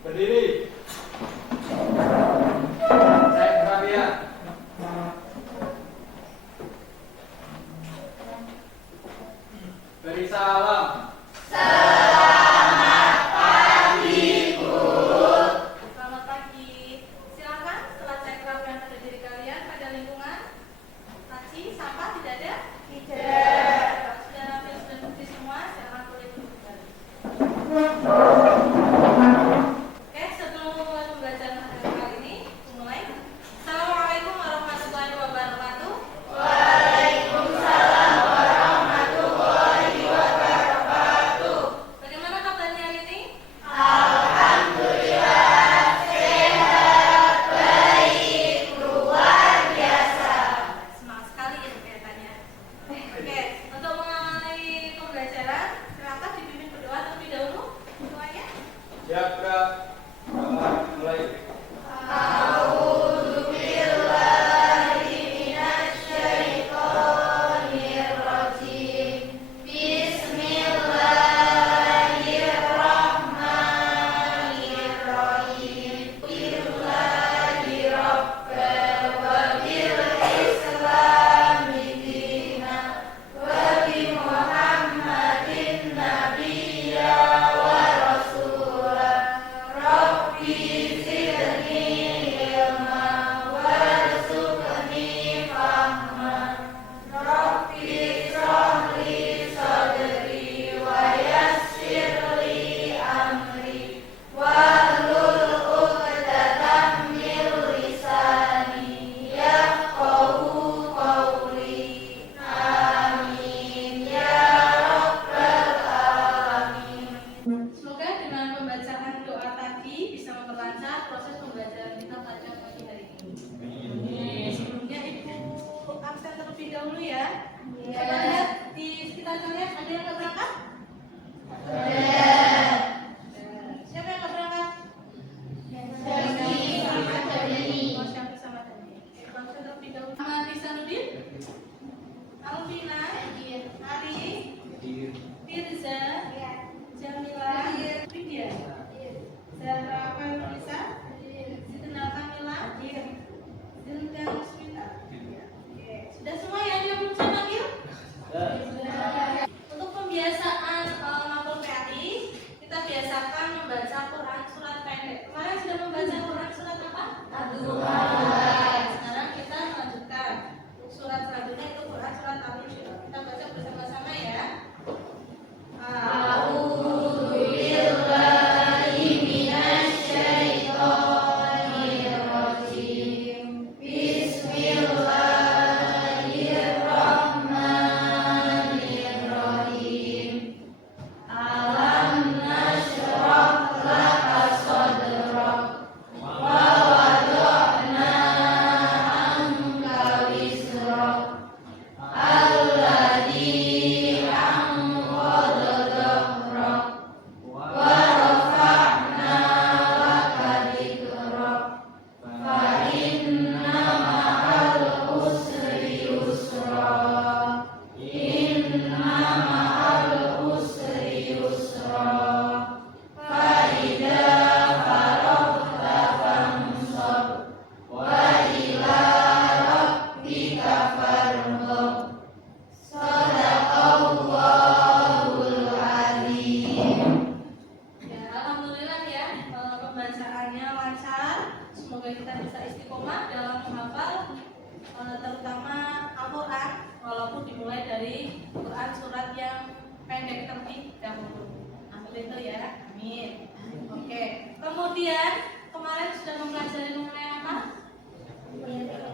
Berdiri. Cek perhatian. Beri salam. Selamat pagi, Bu. Selamat pagi. Silakan setelah cek rap yang ada diri kalian pada lingkungan. Laci, sampah tidak ada? Tidak. Sudah rapi, sudah bersih semua. Silakan boleh duduk kembali. Oke, sebelum memulai pembelajaran pada kali ini, mulai. Assalamualaikum warahmatullahi wabarakatuh. Waalaikumsalam warahmatullahi wabarakatuh. Bagaimana kabarnya hari ini? Alhamdulillah, sehat, baik, luar biasa. Semangat sekali ya kelihatannya. Oke, untuk mengawali pembelajaran, silakan dipimpin berdoa terlebih dahulu. Doanya. Siap, Kak. Doa mulai. Semoga dengan pembacaan doa tadi bisa memperlancar proses pembelajaran kita pada pagi hari ini. Sebelumnya Ibu absen terlebih dahulu ya. Coba lihat di sekitar kalian ada yang nggak berangkat? Siapa yang nggak berangkat? Oh, Syafi sama Dani. Oke, absen terlebih dahulu. Nama Lisanudin, Alvina, Ari, Firza, Jamila, Widya, Zahra Fairulisa, Sidna Kamila, Zinta Musmita. Oke, sudah semua ya dia belum saya panggil? Untuk pembiasaan mapel PAI, kita biasakan membaca Quran surat pendek. Kemarin sudah membaca Quran surat apa? Ad-Duhan. Sekarang kita melanjutkan surat selanjutnya itu Quran surat Al-Insyirah. Kita baca bersama-sama ya. Ya, alhamdulillah ya, pembacaannya lancar. Semoga kita bisa istiqomah dalam menghafal, terutama Al-Quran, walaupun dimulai dari Quran surat yang pendek terlebih dahulu. Amin itu ya, amin. Oke, kemudian kemarin sudah mempelajari mengenai apa?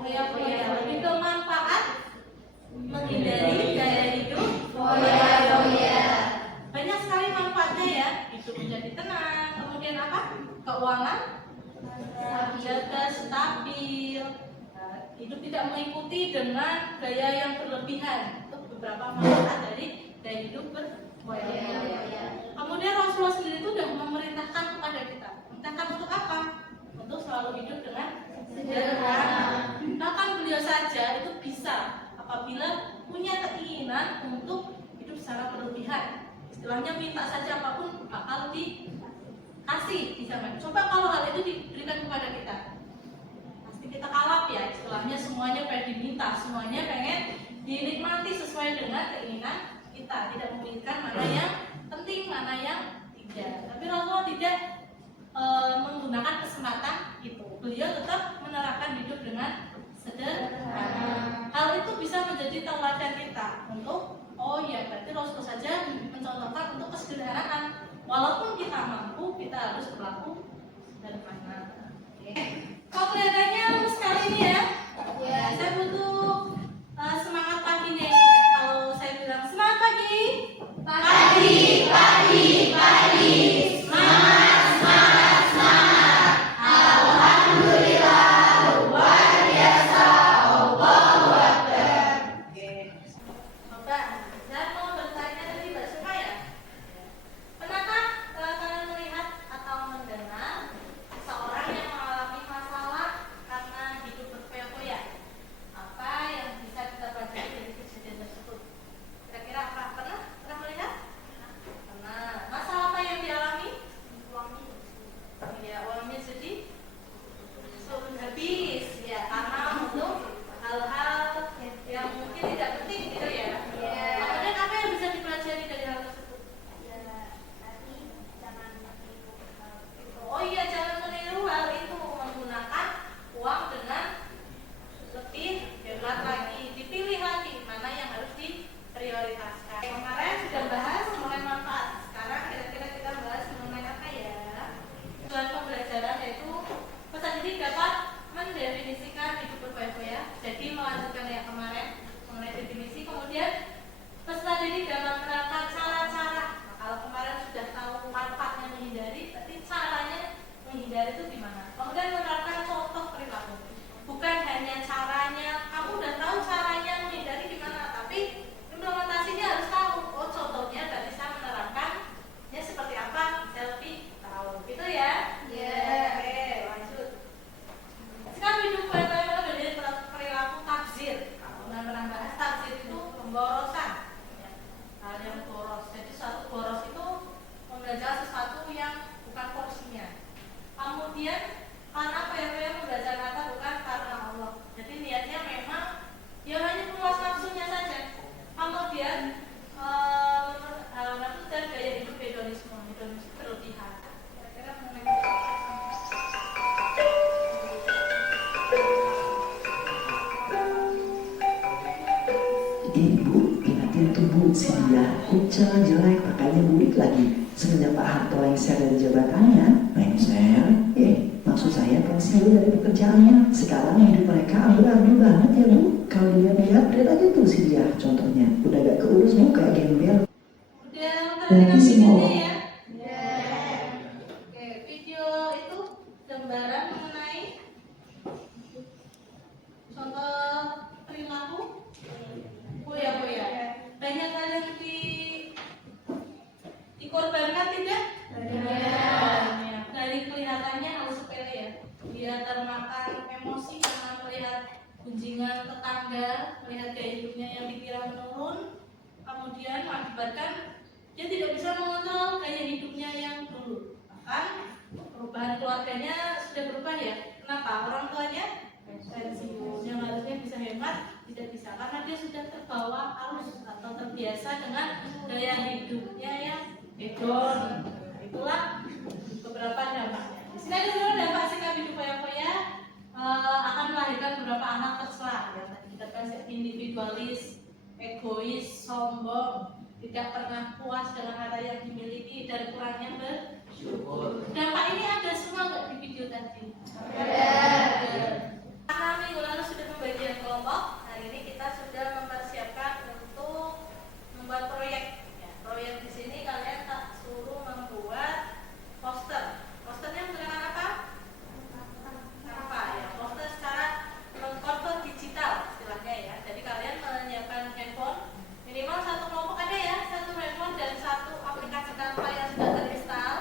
Foya-foya. Lebih ke manfaat menghindari gaya hidup foya-foya. Banyak sekali manfaatnya ya, hidup menjadi tenang, kemudian apa? Keuangan terjaga stabil, hidup tidak mengikuti dengan gaya yang berlebihan. Itu beberapa manfaat dari gaya hidup berfoya-foya. Kemudian Rasulullah sendiri itu sudah memerintahkan kepada kita, memerintahkan untuk apa? Untuk selalu hidup dengan sederhana. Bahkan beliau saja itu bisa apabila punya keinginan untuk hidup secara berlebihan. Istilahnya minta saja apapun bakal dikasih pasti bisa main. Coba kalau hal itu diberikan kepada kita, pasti kita kalap ya, istilahnya semuanya pengen diminta, semuanya pengen dinikmati sesuai dengan keinginan kita, tidak memikirkan mana yang penting, mana yang tidak. Tapi Rasulullah tidak menggunakan kesempatan itu. Beliau tetap menerapkan hidup dengan sederhana. Hal itu bisa menjadi tauladan kita untuk, oh ya berarti Rasul saja mencontohkan untuk kesederhanaan. Walaupun kita mampu, kita harus berlaku sederhana. Kok kelihatannya lulus kali ini ya? Ya, saya butuh semangat paginya ini ya. Kalau saya bilang semangat pagi, Pagi, pagi, pagi. Semangat, semangat, semangat. Alhamdulillah, luar biasa. Allahu Akbar. coba saya mau bertanya tadi Mbak Suma ya. Pernahkah kalian melihat atau mendengar seseorang yang mengalami masalah karena hidup berfoya-foya? Apa yang bisa kita pelajari dari kejadian tersebut? Kira-kira apa? Pernah melihat? Pernah. Masalah apa yang dialami? Ya, uangnya jadi habis ya, karena untuk hal-hal yang mungkin tidak penting gitu ya. Kemudian apa yang bisa dipelajari dari hal tersebut? Oh iya, jangan meniru hal itu, menggunakan uang dengan lebih hemat lagi, dipilih lagi mana yang harus diprioritaskan. Kemarin sudah bahas mengenai manfaat, sekarang kira-kira kita bahas mengenai apa ya? Tujuan pembelajaran yaitu peserta didik dapat mendefinisikan hidup berfoya-foya. Jadi melanjutkan yang kemarin mengenai definisi, kemudian peserta didik dapat menerapkan cara-cara. Kalau kemarin sudah tahu manfaatnya menghindari, berarti caranya menghindari itu gimana? Kemudian menerapkan contoh perilaku. Bukan hanya caranya, kamu udah tahu caranya menghindari gimana, tapi implementasinya harus tahu. Oh, contohnya berarti saya menerapkannya seperti apa, saya lebih tahu. Gitu ya? Oke, lanjut. Sekarang hidup foya-foya dari perilaku tabzir. Kalau pernah bahas tabzir itu pemborosan. Ya, hal yang boros. Jadi suatu boros itu membelajar sesuatu yang bukan porsinya. Kemudian karena foya-foya membelajar kata bukan karena Allah. Jadi niatnya memang ya hanya puas nafsunya saja. Kemudian nafsu dan gaya hidup hedonisme berlebihan. Kira-kira mengenai Ibu, ingatin tuh Bu, si dia kucel jelek, pakainya buik lagi. Semenjak Pak Harto lengser dari jabatannya, lengser? Maksud saya pensiun dari pekerjaannya. Sekarang hidup mereka ambil-ambil banget ya Bu. Kalau dia lihat aja tuh si dia, contohnya. Udah gak keurus Bu, kayak gembel. Udah Dan perhatikan isi mau. videonya ya. Oke, video itu gambaran mengenai contoh perilaku foya-foya. Banyak hal yang dikorbankan tidak? Banyak. Dari kelihatannya hal sepele ya. Dia termakan emosi karena melihat kunjungan tetangga, melihat gaya hidupnya yang dikira menurun, kemudian mengakibatkan dia tidak bisa mengontrol gaya hidupnya yang dulu. Bahkan perubahan keluarganya sudah berubah ya. Kenapa? Orang tuanya pensiun, yang harusnya bisa hemat tidak bisa karena dia sudah terbawa arus atau terbiasa dengan gaya hidupnya yang hedon. Itulah beberapa dampaknya. Di sini ada sebenarnya dampak sikap hidup foya-foya akan melahirkan beberapa anak tercela yang tadi kita kasih, individualis, egois, sombong, tidak pernah puas dengan harta yang dimiliki dan kurangnya bersyukur. Dampak ini ada semua nggak di video tadi? Ada. Karena minggu lalu sudah pembagian kelompok, hari ini kita sudah mempersiapkan untuk membuat proyek. Ya, proyek di sini kalian tak suruh membuat poster. Posternya menggunakan apa? Canva ya. Poster secara mengkonvert digital istilahnya ya. Jadi kalian menyiapkan handphone, minimal satu kelompok ada ya, satu handphone dan satu aplikasi Canva yang sudah terinstall.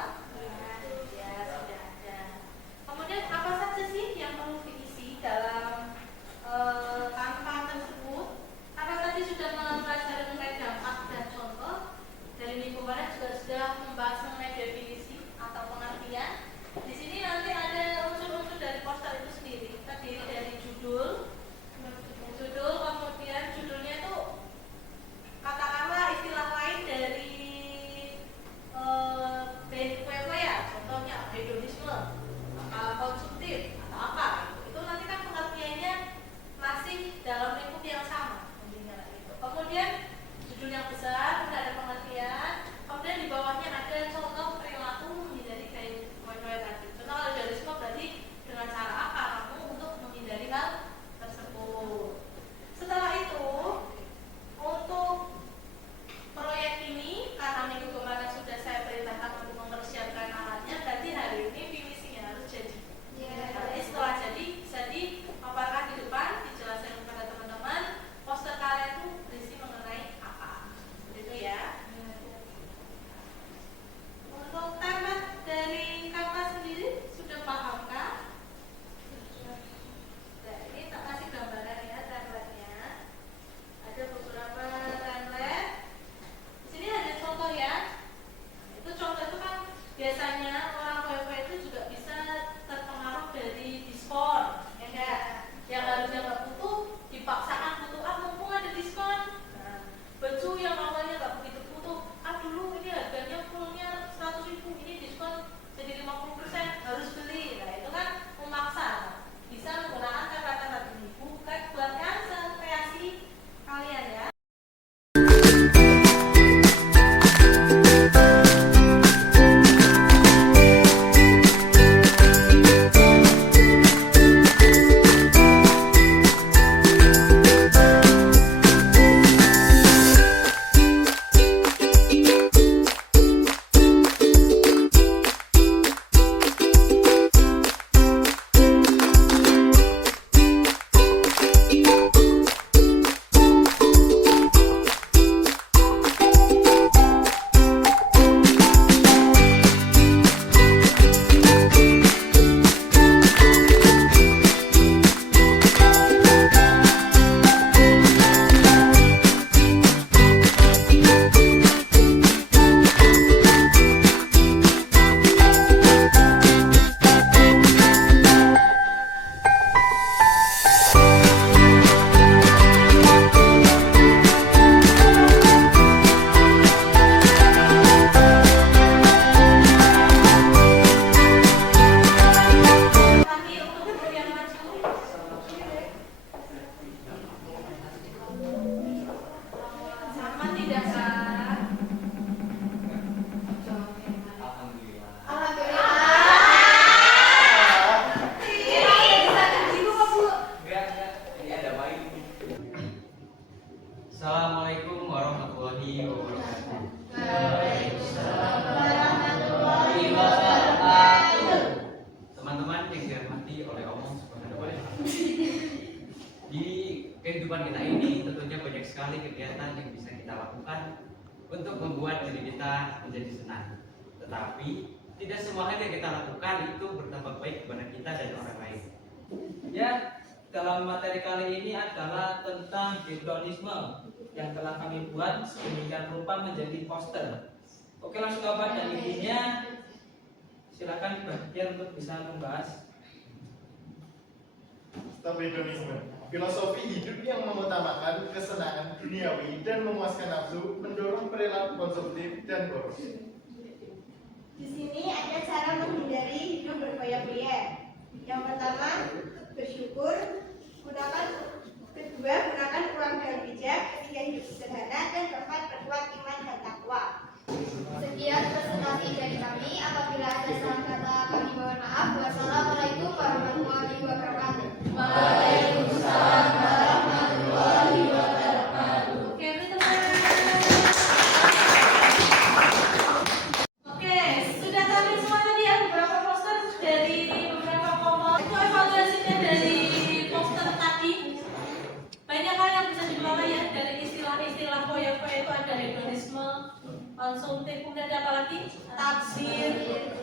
sekali kegiatan yang bisa kita lakukan untuk membuat diri kita menjadi senang. Tetapi tidak semua hal yang kita lakukan itu berdampak baik kepada kita dan orang lain. Ya, dalam materi kali ini adalah tentang hedonisme yang telah kami buat sedemikian rupa menjadi poster. Oke, langsung kepada intinya. Silakan bagian untuk bisa membahas. Stop hedonisme. Filosofi hidup yang mengutamakan kesenangan duniawi dan memuaskan nafsu, mendorong perilaku konsumtif dan boros. Di sini ada cara menghindari hidup berfoya-foya. Yang pertama, bersyukur. Kedua, gunakan uang dengan bijak. Ketiga, hidup sederhana. Dan keempat, perkuat iman dan takwa. Sekian presentasi dari kami. Apabila ada salah kata kami mohon maaf. Wassalamualaikum warahmatullahi wabarakatuh. Waalaikumsalam warahmatullahi wabarakatuh. Oke, teman-teman. Oke, sudah tampil semua tadi ya beberapa poster dari beberapa kelompok. Itu evaluasinya dari poster tadi. Banyak hal yang bisa dibawa ya dari istilah-istilah foya-foya itu ada hedonisme, konsumtif, kemudian ada apa lagi? Taksir,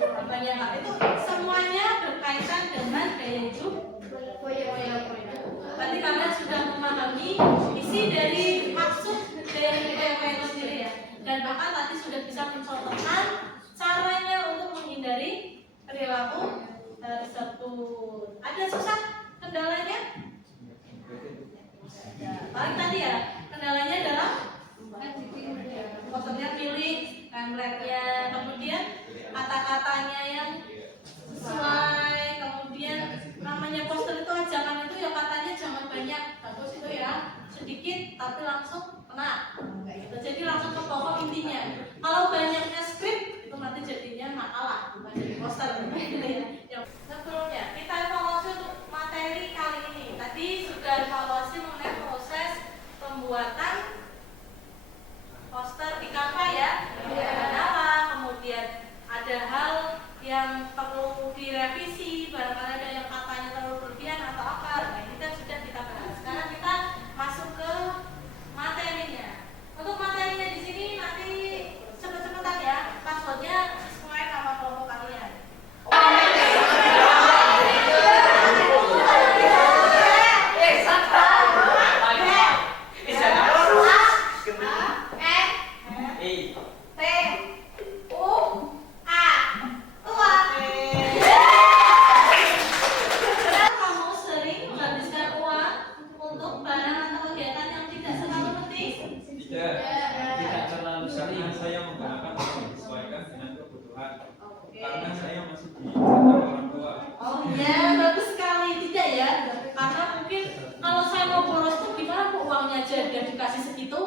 banyak hal itu semuanya berkaitan dengan gaya hidup. Berarti kalian sudah memahami isi dari maksud dari foya-foya itu sendiri ya. Dan bahkan tadi sudah bisa mencontohkan caranya untuk menghindari perilaku tersebut. Ada susah kendalanya? Paling tadi ya kendalanya adalah posternya pilih, template-nya, kemudian kata-katanya yang sesuai, kemudian namanya poster itu ajakan itu ya katanya jangan banyak, bagus itu ya sedikit tapi langsung kena, gitu. Jadi langsung ke pokok intinya. Kalau banyaknya skrip itu nanti jadinya makalah bukan jadi poster, gitu ya. Sebelumnya kita evaluasi untuk materi kali ini. Tadi sudah evaluasi mengenai proses pembuatan poster di Canva ya. Ada nama, kemudian ada hal yang perlu direvisi, barangkali ada yang katanya terlalu berlebihan atau apa. Nah, ini kan sudah kita bahas. Sekarang kita masuk ke materinya. Untuk materinya di sini nanti cepet-cepetan ya. Passwordnya sesuai nama kelompok kalian. Kamu sering menghabiskan uang untuk barang atau kegiatan yang tidak terlalu penting? Tidak terlalu sering. Saya menggunakan uang disesuaikan dengan kebutuhan. Karena saya masih di orang tua. Oh iya, bagus sekali. Tidak ya, karena mungkin kalau saya mau boros tuh gimana kok uangnya aja udah dikasih segitu?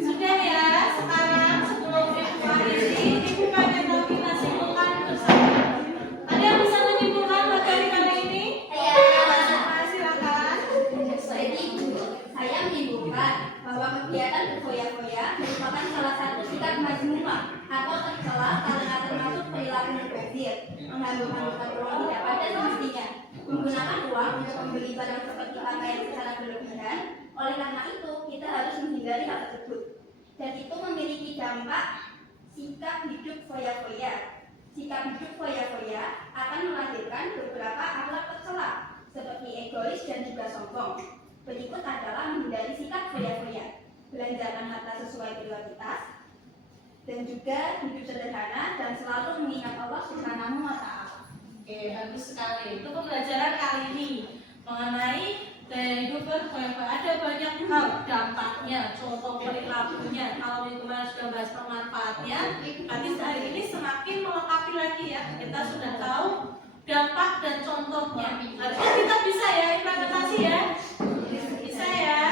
Sudah ya, sekarang sebelum evaluasi, Ibu pengen kita simpulkan bersama. Ada yang bisa menyimpulkan materi kali ini? Silakan. Jadi saya menyimpulkan bahwa kegiatan berfoya-foya merupakan salah satu sikap majmumah atau tercela karena termasuk perilaku mubazir, menghambur-hamburkan uang tidak pada semestinya, menggunakan uang untuk membeli barang seperti pakaian secara berlebihan. Oleh karena itu kita harus menghindari hal tersebut. Dan itu memiliki dampak sikap hidup foya-foya. Sikap hidup foya-foya akan melahirkan beberapa akhlak tercela seperti egois dan juga sombong. Berikut adalah menghindari sikap foya-foya: belanjakan harta sesuai prioritas, dan juga hidup sederhana dan selalu mengingat Allah Subhanahu wa Ta'ala. Oke, bagus sekali. Itu pembelajaran kali ini mengenai gaya hidup berfoya-foya. Ada banyak hal dampaknya, contoh perilakunya. Kalau minggu kemarin sudah bahas pemanfaatnya, nanti hari ini semakin melengkapi lagi ya. Kita sudah tahu dampak dan contohnya. Harusnya kita bisa ya implementasi ya. Bisa ya.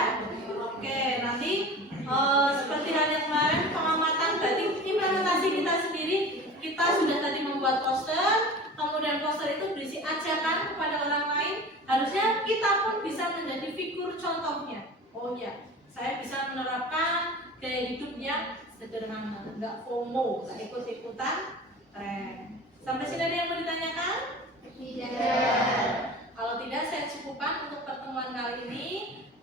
Oke, nanti seperti halnya kemarin pengamatan, berarti implementasi kita sendiri. Kita sudah tadi membuat poster, kemudian poster itu berisi ajakan kepada orang lain. Harusnya kita pun bisa menjadi figur contohnya. Oh ya, saya bisa menerapkan gaya hidup yang sederhana, nggak FOMO, nggak ikut-ikutan tren. Sampai sini ada yang mau ditanyakan? Tidak. Kalau tidak, saya cukupkan untuk pertemuan kali ini.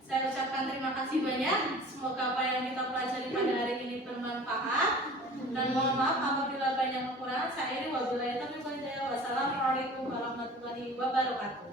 Saya ucapkan terima kasih banyak bermanfaat. Dan mohon maaf apabila banyak kekurangan. Saya Iri wabillahi taufiq wal hidayah. Wassalamualaikum warahmatullahi wabarakatuh.